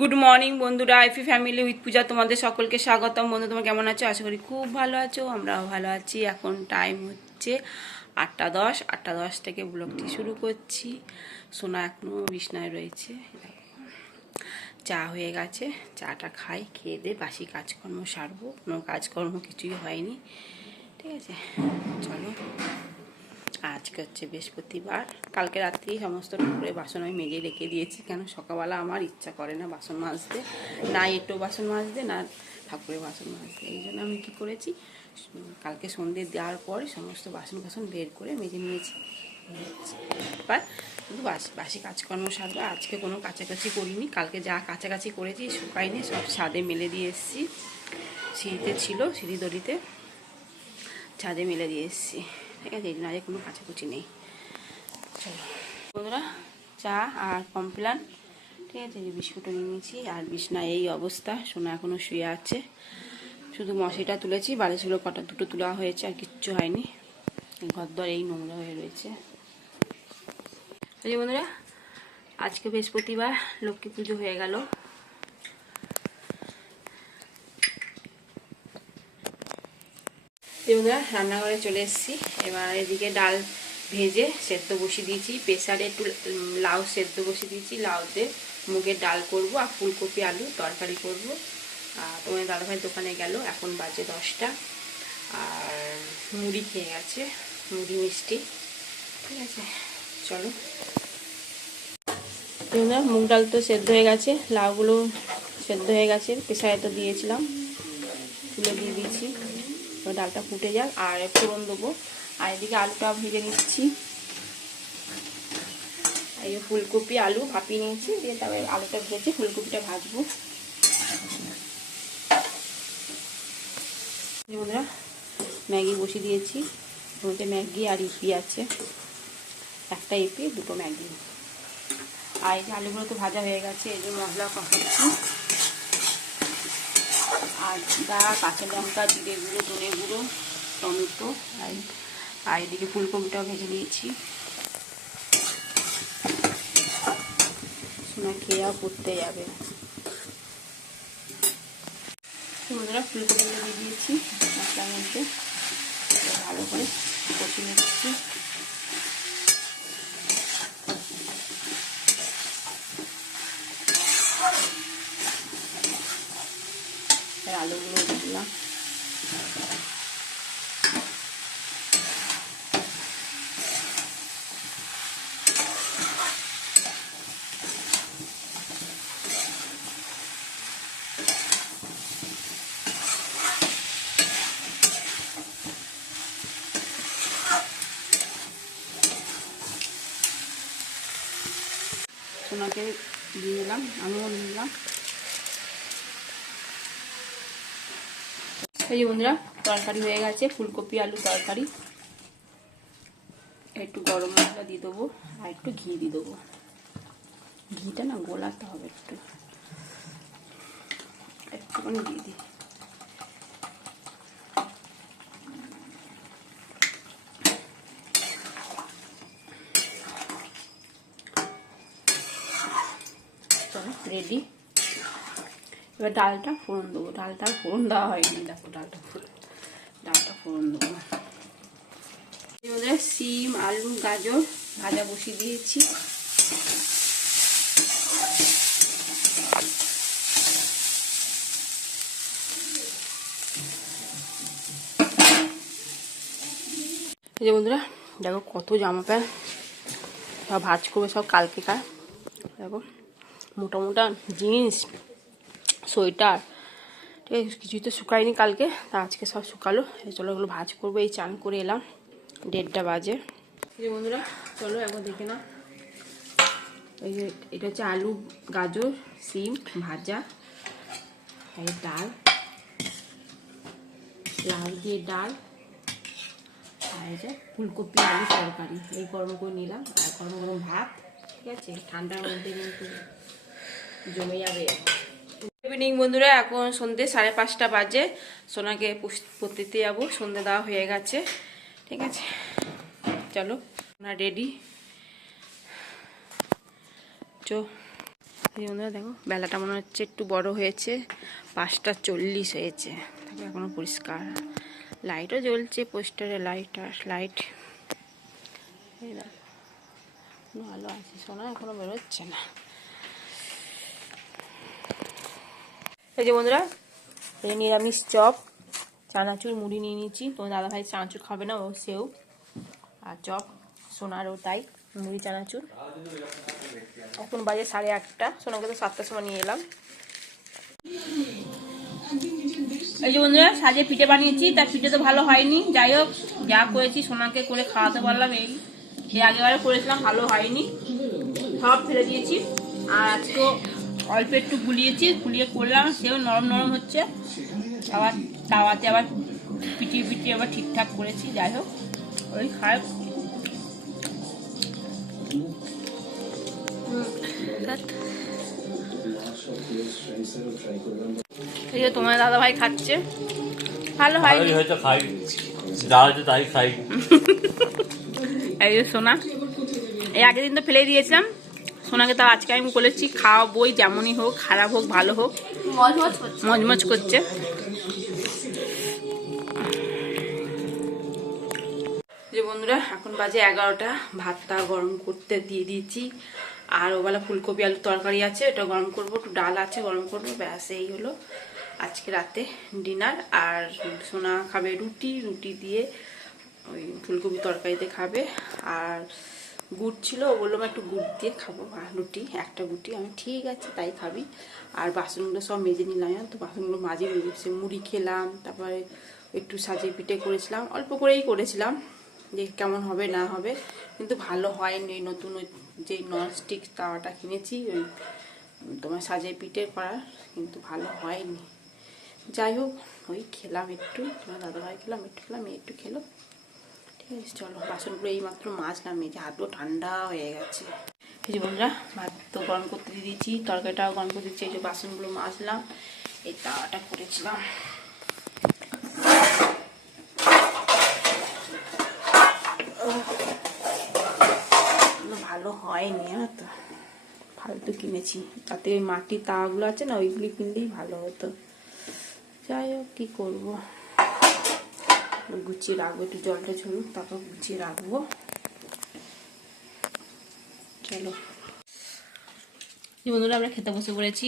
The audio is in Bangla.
গুড মর্নিং বন্ধুরা, আইফি ফ্যামিলি উইথ পূজা তোমাদের সকলকে স্বাগতম। বন্ধু তোমরা কেমন আছো? আশা করি খুব ভালো আছো, আমরাও ভালো আছি। এখন টাইম হচ্ছে 8:10। 8:10 থেকে ব্লগটি শুরু করছি। সোনা এখনও বিছনায় রয়েছে। চা হয়ে গেছে, চাটা খাই, খেয়ে দিয়ে বাসি কাজকর্ম সারবো। কোনো কাজকর্ম কিছুই হয়নি, ঠিক আছে। চলো, আজকে হচ্ছে বৃহস্পতিবার। কালকে রাত্রেই সমস্ত ঠাকুরের বাসন আমি মেজে রেখে দিয়েছি, কেন সকালবেলা আমার ইচ্ছা করে না বাসন মাজতে, না এঁটো বাসন মাজতে, না ঠাকুরের বাসন মাজতে। এই জন্য আমি কী করেছি, কালকে সন্ধ্যে দেওয়ার পরে সমস্ত বাসন কাসন বের করে মেজে নিয়েছি। এবার শুধু বাসি কাজকর্ম সারবো। আজকে কোনো কাছাকাছি করিনি, কালকে যা কাছাকাছি করেছি শুকাইনি, সব ছাদে মেলে দিয়ে এসেছি। সিঁড়িতে ছিল, সিঁড়ি দড়িতে ছাদে মেলে দিয়ে এসেছি, ঠিক আছে। এই জন্য আজ কোনো কাছাকুচি নেই। চলো বন্ধুরা, চা আর কমপ্লান, ঠিক আছে। বিস্কুটও নিয়ে নিয়েছি। আর বিছনায় এই অবস্থা, সোনা এখনও শুয়ে আছে। শুধু মশিটা তুলেছি, বালিশগুলো কটা দুটো তোলা হয়েছে, আর কিচ্ছু হয়নি। ঘরদর এই নোংরা হয়ে রয়েছে। বন্ধুরা, আজকে বৃহস্পতিবার, লক্ষ্মী পুজো হয়ে গেল। বন্ধুরা, রান্নাঘরে চলে এসেছি। এবার এদিকে ডাল ভেজে সেদ্ধ বসিয়ে দিয়েছি, প্রেসারে একটু লাউ সেদ্ধ বসিয়ে দিয়েছি। লাউতে মুগের ডাল করব, আর ফুলকপি আলু তরকারি করব। আর তোমার দাদাভাই দোকানে গেল, এখন বাজে 10টা। আর মুড়ি খেয়ে গেছে, মুড়ি মিষ্টি, ঠিক আছে। চলো বন্ধুরা, মুগ ডাল তো সেদ্ধ হয়ে গেছে, লাউগুলো সেদ্ধ হয়ে গেছে, প্রেসারে তো দিয়েছিলাম, তুলে দিয়ে দিয়েছি। ডালটা ফুটে যাক, আর ফোড়ন দেবো। আর এদিকে আলুটা ভেজে নিচ্ছি। এই ফুলকপি আলু ভাপিয়ে নিয়েছি, দিয়ে তারপরে আলুটা ভেজে ফুলকপিটা ভাজবো। বন্ধুরা, ম্যাগি বসিয়ে দিয়েছি। বলতে ম্যাগি আর ইপি আছে, একটা ইপি দুটো ম্যাগি। আর এই যে আলুগুলো তো ভাজা হয়ে গেছে, এই যে মশলা কষাচ্ছি। আদা, কাঁচা লঙ্কা, জিরে গুঁড়ো, ধনে গুঁড়ো, টমেটো, আর এদিকে ফুলকপিটাও ভেজে নিয়েছি। সোনা খেয়েও পড়তে যাবে। বন্ধুরা, ফুলকপিগুলো দিয়ে দিয়েছি মশলার মধ্যে, ভালো করে কষিয়ে নিচ্ছি। আলুগুলো দিলাম। সোনাকে দিয়ে দিলাম, আমিও নিলাম। এই যে বন্ধুরা, তরকারি হয়ে গেছে, ফুলকপি আলু তরকারি। একটু গরম মশলা দিয়ে দেবো, আর একটু ঘি দিয়ে দেবো। ঘিটা না গোলাতে হবে, একটুখানি দিয়ে দিই। চলো রেডি। এবার ডালটা ফোড়ন দেবো। ডালটা ফোড়ন দেওয়া হয়নি, দেখো ডালটা ফোড়ন দেবো। এবার সিম আলু গাজর ভাজা বসিয়ে দিয়েছি। এই যে বন্ধুরা, দেখো কত জামা প্যান্ট সব ভাজ করবে, সব কালকেকার। দেখো মোটা মোটা জিন্স, সোয়েটার, ঠিক আছে। কিছুই তো শুকায়নি কালকে, তা আজকে সব শুকালো। চলো এগুলো ভাজ করবো। এই চান করে এলাম, 1:30 বাজে। এই যে বন্ধুরা, চলো একবার দেখে নাও। এই যে এটা হচ্ছে আলু গাজর সিম ভাজা, এই ডাল, লাউ দিয়ে ডাল, আর এই যে ফুলকপি আলু তরকারি। এই গরম করে নিলাম, আর গরম গরম ভাত, ঠিক আছে। ঠান্ডার মধ্যে কিন্তু জমে যাবে। ইভিনিং বন্ধুরা, এখন সন্ধ্যে 5:30 বাজে। সোনাকে পড়তে যাবো, সন্ধ্যে দেওয়া হয়ে গেছে, ঠিক আছে। চলো সোনা রেডি। এই বন্ধুরা দেখো বেলাটা মনে হচ্ছে একটু বড় হয়েছে, 5:40 হয়েছে, তারপরে এখনো পরিষ্কার, লাইটও জ্বলছে, পোস্টারে লাইট। এই দেখো ভালো আছে, সোনা এখনো বেরোচ্ছে না। এই যে বন্ধুরা এই নিরামিষ চপ, চানাচুর, মুড়ি নিয়ে নিয়েছি। তোমার দাদাভাই চানাচুর খাবে না, ও সেও আর চপ, সোনারও তাই, মুড়ি চানাচুর। এখন বাজে 8:30, সোনাকে তো 7টার সময় নিয়ে এলাম। এই যে বন্ধুরা সাজে পিঠে বানিয়েছি, তার পিঠে তো ভালো হয়নি, যাই হোক যা করেছি সোনাকে করে খাওয়াতে পারলাম। এই আগেবারে করেছিলাম, ভালো হয়নি, সব ফেলে দিয়েছি। আর আজকে অল্প একটু গুলিয়ে করলাম, সেও নরম নরম হচ্ছে। আবার তাওয়াতে আবার পিটিয়ে আবার ঠিকঠাক করেছি, যাই হোক ওই খায়। এই যে তোমার দাদা ভাই খাচ্ছে, ভালো হয় হয়তো খাই, যা হয়তো তাই খাই। এই যে সোনা, এই আগের দিন তো ফেলে দিয়েছিলাম, সোনাকে তাও আজকে আমি বলেছি খাওয়াবই, যেমনই হোক, খারাপ হোক ভালো হোক, মজমজ করছে। যে বন্ধুরা এখন বাজে 11টা, ভাতটা গরম করতে দিয়ে দিয়েছি। আর ওবেলা ফুলকপি আলুর তরকারি আছে, ওটা গরম করবো, একটু ডাল আছে গরম করবো, ব্যাস এই হলো আজকে রাতে ডিনার। আর সোনা খাবে রুটি দিয়ে ওই ফুলকপি তরকারিতে খাবে। আর গুড় ছিল, ও বললো একটু গুড় দিয়ে খাবো রুটি, একটা রুটি। আমি ঠিক আছে তাই খাবি। আর বাসনগুলো সব মেজে নিলাম, তো বাসনগুলো মাঝে মেজে মুড়ি খেলাম, তারপরে একটু সাজিয়ে পিঠে করেছিলাম, অল্প করেই করেছিলাম, যে কেমন হবে না হবে, কিন্তু ভালো হয়নি। নতুন যে ননস্টিক তাওয়াটা কিনেছি ওই তোমার সাজিয়ে পিঠে করার, কিন্তু ভালো হয়নি। যাই হোক ওই খেলাম একটু, তোমার দাদাভাই খেলাম, একটু খেলো, ঠিক আছে। চলো বাসনগুলো এই মাত্র মাজলাম, এই যে হাতগুলো ঠান্ডা হয়ে গেছে। এই যে বন্ধুরা ভাত তো গরম করতে দিয়ে দিয়েছি, তরকারিটাও গরম করে দিচ্ছি, এই যে বাসনগুলো মাজলাম, এই তাওয়াটা করেছিলাম। ভালো হয়নি জানো তো, ফালতু কিনেছি, তাতে ওই মাটির তাওয়াগুলো আছে না, ওইগুলি কিনলেই ভালো হতো। যাই হোক কী করবো, গুছিয়ে রাখবো, একটু জলটা ঝরুক তারপর গুছিয়ে রাখবো। চলো বন্ধুরা আমরা খেতে বসে পড়েছি।